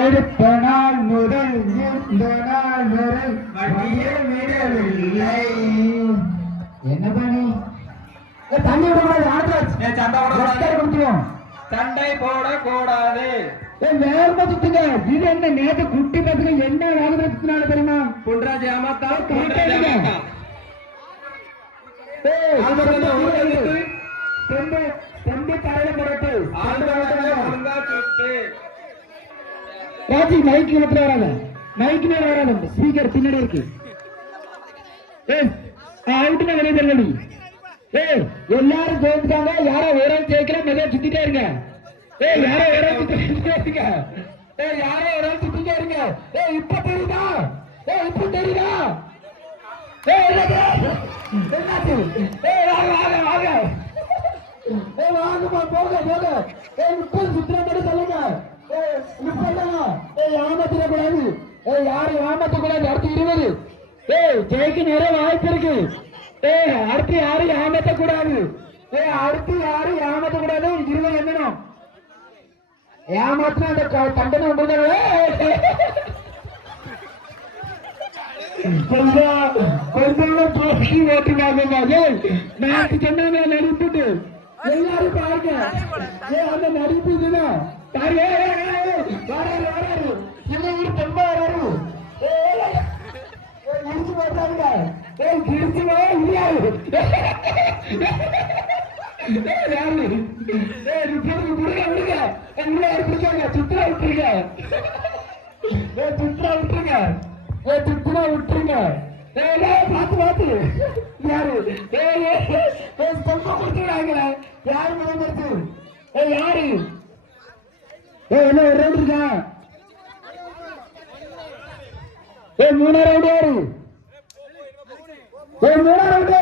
எடுத்த நாள் முதல் இந்த நாள் வரை வழியே விடவில்லை. என்ன பண்ணி தண்ணி சண்டை போடக்கூடாது. வேர்மத்துங்க இது என்ன நேற்று குட்டி பசங்க என்ன வேகத்தினால தெரியுமா? பொன்ராஜ் ஏமாத்தா ராஜி மைக்கு இடத்துல வராத, மைக்கு மேல வராது, ஸ்பீக்கர் பின்னாடி இருக்கு. அவுட்டுனா வெளியே தெரியல. எல்லாரும் ஜெயிச்சுட்டாங்க. யாரோ ஒரு ஜெயிக்கிற நிறைய சுத்திட்டே இருங்க. யாரோ ஒரு சுத்திட்டே இருங்க. யாரோ ஒரு சுத்திட்டே இருங்க. இப்ப தெரியுதா? இப்ப தெரியுதா? என்னாச்சு? வாங்க வாங்க வாங்கம்மா, போக போக. 30 சுத்திர மட்டும் சொல்லுங்க. ஏமாத்திட கூடாது. யாரும் ஏமாத்த கூடாது. அடுத்து 20. ஜெயிக்க நிறைய வாய்ப்பு இருக்கு. அடுத்து யாரும் ஏமாத்த கூடாது. அடுத்து யாரும் ஏமாத்த கூடாது. 20 எண்ணணும். ஏமாத்தினா அந்த தண்டனை ஒன்று. கொஞ்சம் போட்டி ஓட்டுனாங்க. நான் சொன்ன நடிப்புட்டு எல்லாரும் பாருங்க. அந்த நடிப்பு இதுதான் பாரு. வராரு வராரு. இன்னும் ரொம்ப வராரு. இடிச்சு போட்டாங்க. கிழிச்சுவா இல்லையாது. சுற்றுலா விட்டுருங்க. சுற்றுலா விட்டுருங்க. சுற்றுலா விட்டுருங்க. பார்த்து பார்த்து யாரு கொடுத்துருக்காங்களே. யாரு முதல்வருக்கு? யாரு என்ன ஒரு ரவுண்ட் இருக்கா? 3 ரவுண்ட் யாரு? 3 ரவுண்ட்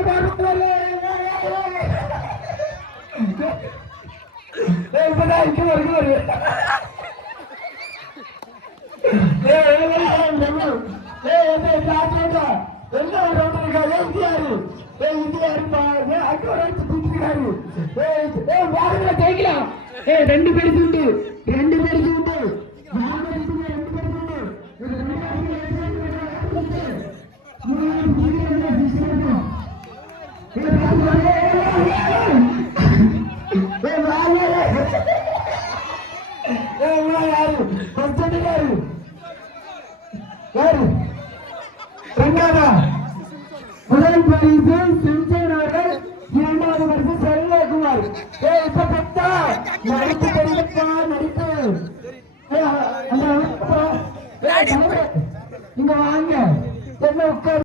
இப்பதான் இருக்கு வருது. ஜெயிக்கலாம். 2 பேருக்கு உண்டு. 2 பேருக்கு உண்டு. முதல் பரிசு செஞ்சன் அவர்கள், 2வது பரிசு செல்வகுமார். இப்ப பத்தா நடிப்பு தெரிவிப்பா நடிப்பு. இங்க வாங்க என்ன உட்கார்.